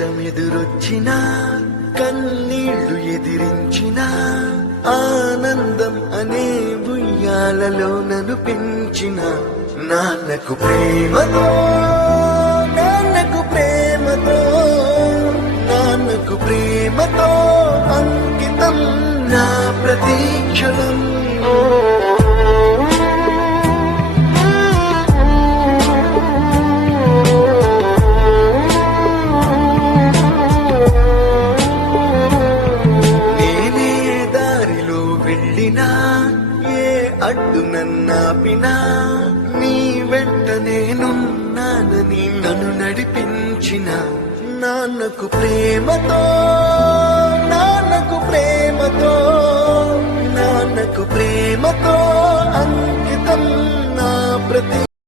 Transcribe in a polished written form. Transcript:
కష్టమెదురొచ్చినా కన్నీళ్లు ఎదిరించిన ఆనందం అనే ఉయ్యాలలో నన్ను పెంచిన నాన్నకు ప్రేమతో నాన్నకు ప్రేమతో నాన్నకు ప్రేమతో అంకితం నా ప్రతీక్షణం. ఏ అడ్డు నన్నాపినా నీ వెంట నేనున్నానని నన్ను నడిపించిన నాన్నకు ప్రేమతో నాన్నకు ప్రేమతో నాన్నకు ప్రేమతో అంకితం నా ప్రతి